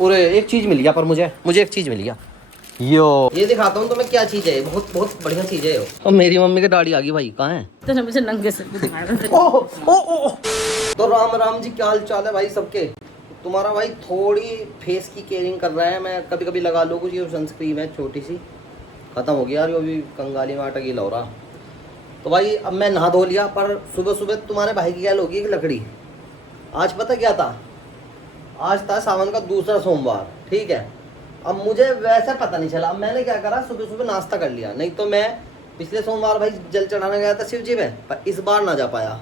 और एक चीज मिल गया, पर मुझे एक चीज मिल गया। ये दिखाता हूँ तुम्हें क्या चीज है, बहुत बहुत बढ़िया चीज है। और मेरी मम्मी की दाढ़ी आ गई भाई, कहाँ है? तो मुझे नंगे से तो राम राम जी, क्या हाल चाल है भाई सबके। तुम्हारा भाई थोड़ी फेस की केयरिंग कर रहा है। मैं कभी कभी लगा लो कुछ, ये सनस्क्रीन है छोटी सी, खत्म हो गया यार, ये अभी कंगाली में आटा गीला हो रहा। तो भाई अब मैं नहा धो लिया, पर सुबह सुबह तुम्हारे भाई की क्या होगी एक लकड़ी। आज पता क्या था, आज था सावन का दूसरा सोमवार, ठीक है। अब मुझे वैसे पता नहीं चला, अब मैंने क्या करा, सुबह सुबह नाश्ता कर लिया। नहीं तो मैं पिछले सोमवार भाई जल चढ़ाने गया था शिव जी में, पर इस बार ना जा पाया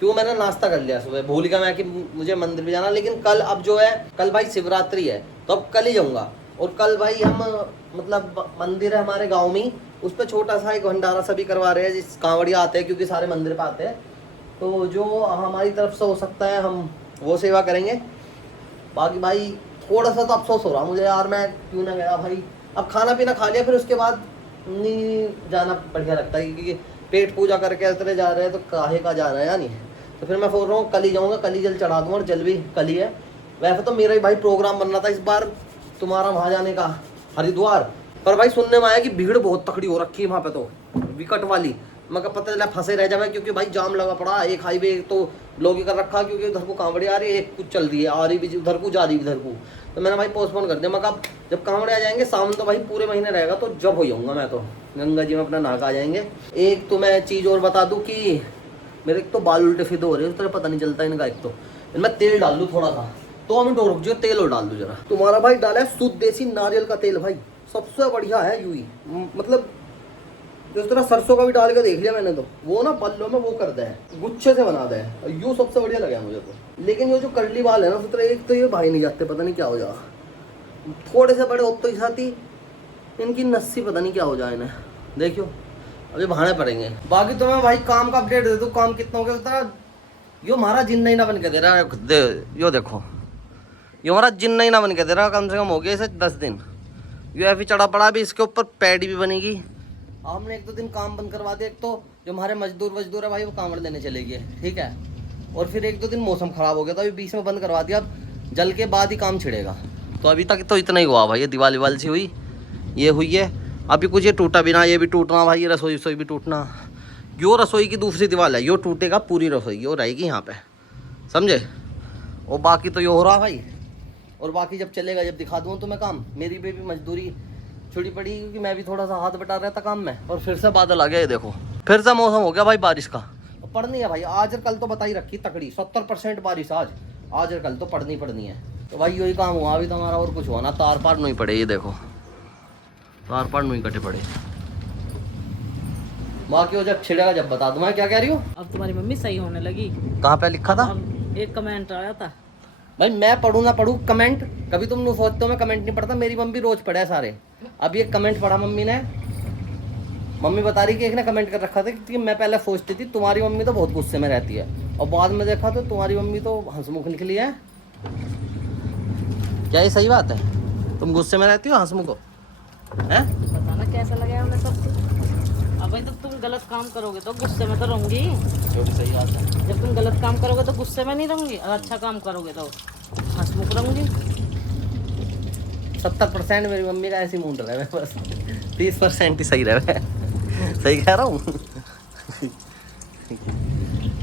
क्यों, मैंने नाश्ता कर लिया सुबह, भूल गया मैं कि मुझे मंदिर भी जाना। लेकिन कल अब जो है, कल भाई शिवरात्रि है, तो अब कल ही जाऊँगा। और कल भाई हम मतलब मंदिर है हमारे गाँव में, उस पर छोटा सा एक भंडारा सभी करवा रहे हैं, जिस कांवड़िया आते हैं, क्योंकि सारे मंदिर पे आते हैं। तो जो हमारी तरफ से हो सकता है हम वो सेवा करेंगे। बाकी भाई थोड़ा सा तो अफसोस हो रहा मुझे यार, मैं क्यों ना गया भाई। अब खाना पीना खा लिया, फिर उसके बाद नहीं जाना बढ़िया लगता है, क्योंकि पेट पूजा करके इतने जा रहे हैं तो काहे का जा रहा है या नहीं। तो फिर मैं बोल रहा हूँ कल ही जाऊँगा, कल ही जल चढ़ा दूँगा, और जल भी कल ही है। वैसे तो मेरा ही भाई प्रोग्राम बन रहा था इस बार तुम्हारा वहाँ जाने का, हरिद्वार। पर भाई सुनने में आया कि भीड़ बहुत तकड़ी हो रखी है वहाँ पे, तो विकट वाली। मगर पता चला फंसे रह जाए, क्योंकि भाई जाम लगा पड़ा। एक हाईवे तो लोग ही कर रखा, क्योंकि उधर को कांवड़े आ रही है, एक कुछ चल रही है, आ रही भी उधर को, जा रही इधर को। तो मैंने भाई पोस्टपोन कर दिया। मगर अब जब कांवड़े आ जाएंगे सावन, तो भाई पूरे महीने रहेगा, तो जब हो जाऊंगा मैं, तो गंगा जी में अपना नहा आ जाएंगे। एक तो मैं चीज़ और बता दूँ कि मेरे एक तो बाल उल्टे सीधे हो रहे हैं, उस तरह पता नहीं चलता इनका। एक तो इनमें तेल डाल दूँ थोड़ा सा, तो हमें रुक जो, तेल और डाल दूँ जरा। तुम्हारा भाई डाला है शुद्ध देसी नारियल का तेल, भाई सबसे बढ़िया है यूं ही। मतलब जिस तरह सरसों का भी डाल के देख लिया मैंने, तो वो ना पल्लों में वो कर दे है, गुच्छे से बना दे है, यूँ सबसे बढ़िया लगा मुझे तो। लेकिन ये जो कर्ली बाल है ना, उस एक तो ये भाई नहीं जाते, पता नहीं क्या हो जा, थोड़े से बड़े होते ही साथ ही इनकी नस्सी पता नहीं क्या हो जाए इन्हें। देखियो अभी बहाने पड़ेंगे। बाकी तो मैं भाई काम का अपडेट दे दूँ, काम कितना हो गया। तरह यो हमारा जिन्ना ही ना बन के दे रहा है, यो देखो, ये हमारा जिन्ना ही ना बन के दे रहा, कम से कम हो गया इसे 10 दिन। यू एफ चढ़ा पड़ा, भी इसके ऊपर पैडी भी बनेगी। हमने एक दो दिन काम बंद करवा दिया। एक तो जो हमारे मजदूर है भाई, वो कांवड़ देने चले गए, ठीक है। और फिर एक दो दिन मौसम ख़राब हो गया, तो अभी बीच में बंद करवा दिया। अब जल के बाद ही काम छिड़ेगा। तो अभी तक तो इतना ही हुआ भाई, ये दीवार वाल सी हुई, ये हुई है। अभी कुछ ये टूटा भी ना, ये भी टूटना भाई, ये रसोई भी टूटना। यो रसोई की दूसरी दीवार है, यो टूटेगा, पूरी रसोई यो रहेगी यहाँ पे, समझे। और बाकी तो ये हो रहा भाई। और बाकी जब चलेगा, जब दिखा दूँ तो मैं काम, मेरी भी मजदूरी छुड़ी पड़ी, क्योंकि मैं भी थोड़ा सा हाथ बटा रहा था काम में। और फिर से बादल आ गया, ये देखो, फिर से मौसम हो गया भाई बारिश का। पड़नी है भाई, आज और कल तो बता ही रखी तकड़ी, 70% बारिश आज और कल तो पड़नी है। तो भाई यही काम हुआ अभी तो हमारा, और कुछ हुआ ना। तार पार नहीं पड़े, ये देखो तार पार नहीं कटे पड़े। बाकी वो जब छिड़ेगा जब बता दूँ। मैं क्या कह रही हूँ, अब तुम्हारी मम्मी सही होने लगी। कहाँ पे लिखा था? अब एक कमेंट आया था भाई, मैं पढ़ूँ ना पढ़ूँ कमेंट, कभी तुम नहीं सोचते हो मैं कमेंट नहीं पढ़ता, मेरी मम्मी रोज पढ़े सारे। अब ये कमेंट पढ़ा मम्मी ने, मम्मी बता रही कि एक ने कमेंट कर रखा था कि मैं पहले सोचती थी तुम्हारी मम्मी तो बहुत गुस्से में रहती है, और बाद में देखा तो तुम्हारी मम्मी तो हंसमुख निकली है। क्या ये सही बात है, तुम गुस्से में रहती हो हंसमुख हो हैं? बताना कैसा लगा हमें सब कुछ। अब भाई तो तुम गलत काम करोगे तो गुस्से में तो रहूंगी, जो भी सही बात है। जब तुम गलत काम करोगे तो गुस्से में नहीं रहूंगी, और अच्छा काम करोगे तो हंसमुख रहूंगी। 70% मेरी मम्मी का ऐसी मूड रहा है, बस 30% ही सही रहे। सही कह रहा हूँ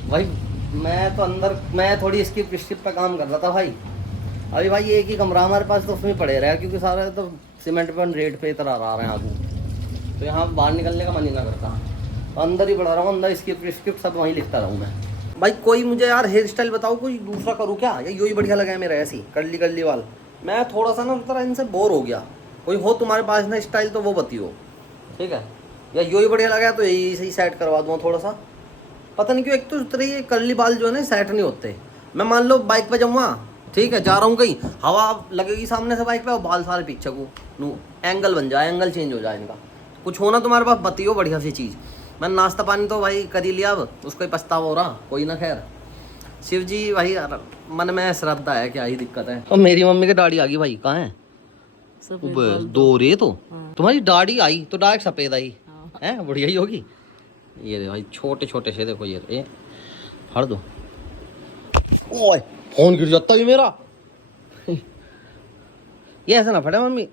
भाई। मैं तो अंदर, मैं थोड़ी इसकी प्रिस्क्रिप पे काम कर रहा था भाई। अभी भाई एक ही कमरा हमारे पास, तो उसमें पड़े रहा, क्योंकि सारे तो सीमेंट पे रेट पे इतना आ रहे हैं आगू, तो यहाँ बाहर निकलने का मन ही ना करता। तो अंदर ही पढ़ा रहा हूँ, अंदर इसकी प्रिस्क्रिप्ट सब वहीं लिखता रहूँ मैं। भाई कोई मुझे यार हेयर स्टाइल बताओ, कोई दूसरा करूँ क्या, या यही बढ़िया लगा है मेरा ऐसी कर्ली वाल। मैं थोड़ा सा ना तरह इनसे बोर हो गया। कोई हो तुम्हारे पास ना स्टाइल तो वो बताइयो, ठीक है। या यही बढ़िया लगा तो यही सही सेट करवा दूँ थोड़ा सा। पता नहीं क्यों, एक तो तरह ये कर्ली बाल जो है ना सेट नहीं होते। मैं मान लो बाइक पे जाऊँगा, ठीक है, जा रहा हूँ कहीं, हवा लगेगी सामने से बाइक पे, और बाल सारे पीछे को एंगल बन जाए, एंगल चेंज हो जाए इनका। कुछ होना तुम्हारे पास बताइयो बढ़िया सी चीज़। मैंने नाश्ता पानी तो भाई कर ही लिया, अब उसको ही पछतावा हो रहा, कोई ना। खैर शिव जी भाई मन में श्रद्धा है, क्या ही दिक्कत है। और मेरी मम्मी की दाढ़ी आ गई भाई, कहाँ है? दो रे तो तुम्हारी दाढ़ी आई तो डायरेक्ट सफेद आई है, बढ़िया ही होगी। ये दे भाई छोटे छोटे से, देखो ये हट दो। ओए फोन गिर जाता है मेरा। ये ऐसे ना फटे मम्मी।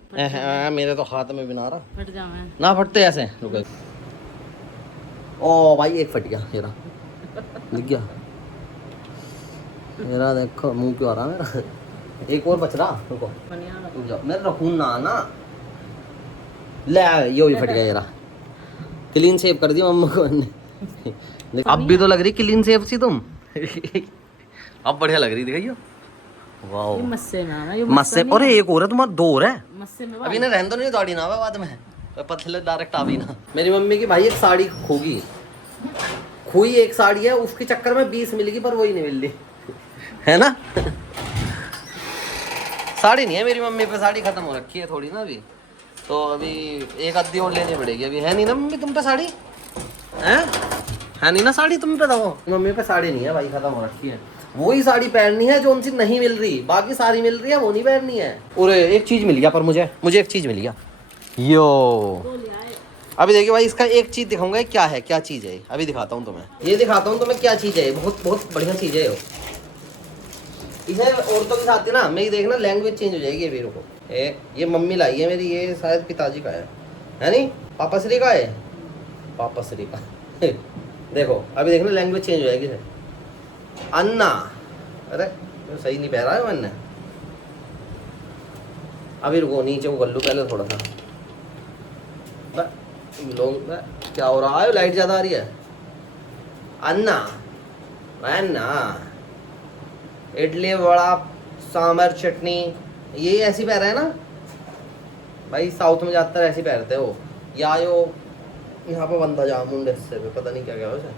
मेरे तो हाथ में भी ना रहा। फट जा मैं। ना फटते ऐसे। रुको। ओ भाई एक फट गया मेरा। दिख गया मेरा, देखो मुंह क्यों आ रहा मेरा। एक और बच रहा। रुको रुक जाओ, मैं रखूँ ना। ले यो भी फट गया मेरा। क्लीन शेव कर दी मम्मा को मैंने। अब भी तो लग रही क्लीन शेव सी तुम। अब बढ़िया लग रही दिखाइयो। वाओ ये मस्से में आना, ये मस्से। और एक और है तुम्हारा, दो और है। मस्से में अभी ना रहने दो, नहीं दौड़ी ना बाद में पतले डायरेक्ट आ भी ना। मेरी मम्मी की भाई एक साड़ी खोगी, खोई एक साड़ी है, उसके चक्कर में 20 मिल गई पर वही नहीं मिल रही है ना। साड़ी नहीं है मेरी मम्मी पे, साड़ी खत्म हो रखी है थोड़ी ना अभी, तो अभी एक आधी और लेनी पड़ेगी। अभी है नहीं ना मम्मी तुम पे साड़ी, है नहीं ना साड़ी तुम पे। तो मम्मी पे साड़ी नहीं है भाई, खत्म हो रखी है। वही साड़ी पहननी है जो उनसे नहीं मिल रही, बाकी सारी मिल रही है वो नहीं पहननी है। और एक चीज मिल गया पर मुझे एक चीज मिल गया यो। अभी देखिए भाई, इसका एक चीज दिखाऊंगा क्या है, क्या चीज है अभी दिखाता हूँ तुम्हें। ये दिखाता हूँ तुम्हें क्या चीज है, बहुत बहुत बढ़िया चीज है। इसे औरतों के साथ ना मेरी देखना लैंग्वेज चेंज हो जाएगी अभी। रुको, ये मम्मी लाई है मेरी, ये शायद पिताजी का है नहीं, पापा श्री का है, पापा श्री का। देखो अभी देखना लैंग्वेज चेंज हो जाएगी। अन्ना, अरे तो सही नहीं पह रहा है मैंने। अभी रुको, नीचे वो कर लूँ पहले थोड़ा सा। लोग क्या हो रहा है, लाइट ज़्यादा आ रही है। अन्ना अन्ना, इडली वड़ा सांभर चटनी, ये ऐसी पैर है ना भाई, साउथ में ज़्यादातर ऐसी पैरते हो। या यो यहाँ पे बंदा जा मुंडे से पता नहीं क्या क्या वैसे,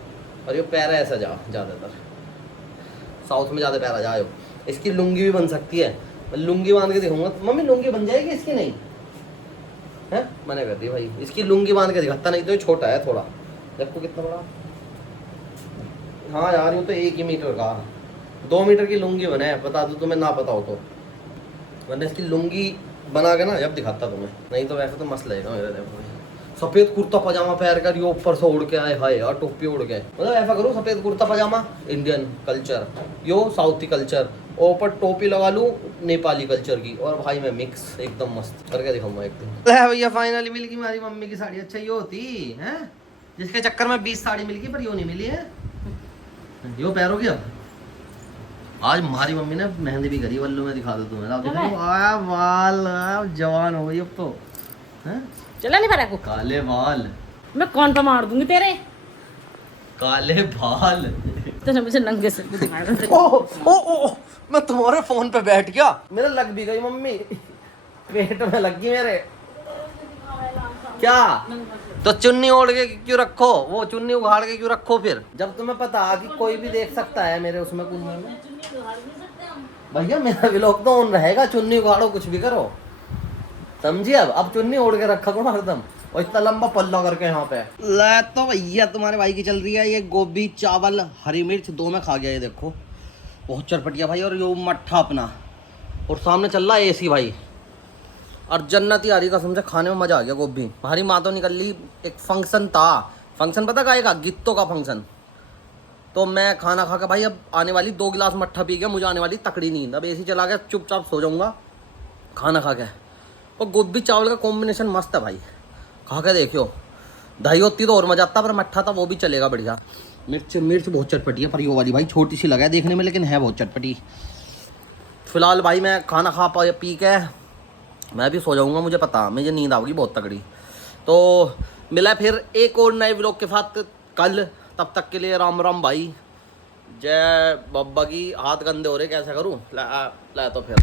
और ये पैर ऐसा जा ज़्यादातर साउथ में ज़्यादा पैरा जाओ। इसकी लुंगी भी बन सकती है, मैं लुंगी बांध के दिखाऊंगा। मम्मी लुंगी बन जाएगी इसकी? नहीं है, मैंने कर दी भाई। इसकी लुंगी बांध के दिखाता, नहीं तो ये छोटा है थोड़ा। देखो कितना बड़ा। हाँ यार, यूँ तो 1 ही मीटर का, 2 मीटर की लुंगी बने, बता दूँ तुम्हें ना पता हो तो। मैंने इसकी लुंगी बना के ना जब दिखाता तुम्हें, नहीं तो वैसे तो मस्त लगेगा मेरे। देखो सफ़ेद कुर्ता पजामा पहन कर यो ऊपर से उड़ के आए, हाय यार टोपी उड़ के, मतलब ऐसा करूँ सफ़ेद कुर्ता पजामा इंडियन कल्चर, यो साउथी कल्चर, और ऊपर टोपी लगा लूँ नेपाली कल्चर की, और भाई मैं मिक्स एकदम मस्त करके दिखाऊंगा एक दिन। भैया फाइनली मिल गई हमारी मम्मी की साड़ी। अच्छा ये होती है जिसके चक्कर में 20 साड़ी मिल गई पर यो नहीं मिली है, यो पैरोगी। अब आज हमारी मम्मी ने मेहंदी भी करी, वल्लू में दिखा दो तुम्हें। बाल जवान हो गई अब तो, हैं? चला नहीं पा को काले बाल, मैं कौन पे मार दूंगी तेरे काले बाल। तो मुझे नंगे से ओ, मैं तुम्हारे फोन पे बैठ गया, मेरा लग भी गई मम्मी, पेट में लग गई मेरे। क्या तो चुन्नी ओढ़ के क्यों रखो, वो चुन्नी उखाड़ के क्यों रखो फिर, जब तुम्हें पता कि कोई भी देख सकता है मेरे उसमें कुछ में। भैया मेरा व्लॉग तो ऑन रहेगा, चुन्नी उखाड़ो कुछ भी करो, समझिए। अब चुन्नी ओढ़ के रखा करो हरदम, और इतना लंबा पल्ला करके यहाँ पे। ले तो भैया तुम्हारे भाई की चल रही है ये गोभी चावल हरी मिर्च 2 में खा गया, ये देखो बहुत चटपटिया भाई। और यो मट्ठा अपना, और सामने चल रहा है एसी भाई, और जन्नत ही आ रही कसम से, खाने में मजा आ गया। गोभी हमारी माँ तो निकल ली, एक फंक्शन था, फंक्शन पता का गित्तों का फंक्शन, तो मैं खाना खा के भाई अब आने वाली 2 गिलास मट्ठा पी गया, मुझे आने वाली तकड़ी नींद। अब एसी चला गया, चुपचाप सो जाऊंगा खाना खा के। और गोभी चावल का कॉम्बिनेशन मस्त है भाई, खा के देखियो। दही होती तो और मजा आता, पर मट्ठा था वो भी चलेगा बढ़िया। मिर्च बहुत चटपटी है, पर यो वाली भाई छोटी सी लगा है देखने में, लेकिन है बहुत चटपटी। फिलहाल भाई मैं खाना खा पी के मैं भी सो जाऊंगा, मुझे पता मुझे नींद आएगी बहुत तगड़ी। तो मिला फिर एक और नए व्लॉग के साथ कल, तब तक के लिए राम राम भाई, जय बब्बा की। हाथ गंदे हो रहे कैसे करूँ, ला तो फिर।